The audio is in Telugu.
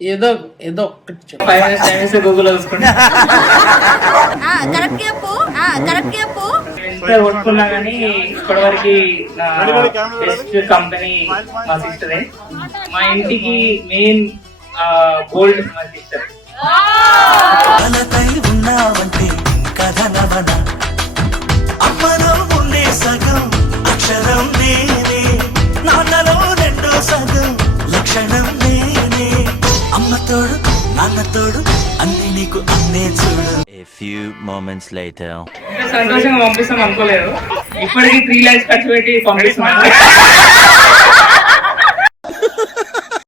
ఏదో ఏదో ఒక్కటి చెప్పు. 5 minutes టైం ఇస్తే గూగుల్ చూసుకుంటా. ఎంత కొట్టుకున్నా కానీ ఇప్పటివరకు నా బెస్ట్ కంపెనీ మా సిస్టరే. మా ఇంటికి మెయిన్ గోల్డ్ మా సిస్టర్. ఉన్నావంటే కథ నవన అమ్మలో ఉండే సగం అక్షరం నేనే, నాన్నలో రెండో సగం లక్షణం నేనే. అమ్మ తోడు నాన్న తోడు అన్ని నీకు అన్నే చూడు. A few moments later. ఇంకా సంతోషంగా పంపిస్తాం అనుకోలేదు. ఇప్పటికి 3 lakhs ఖర్చు పెట్టి పంపిస్తున్నాం.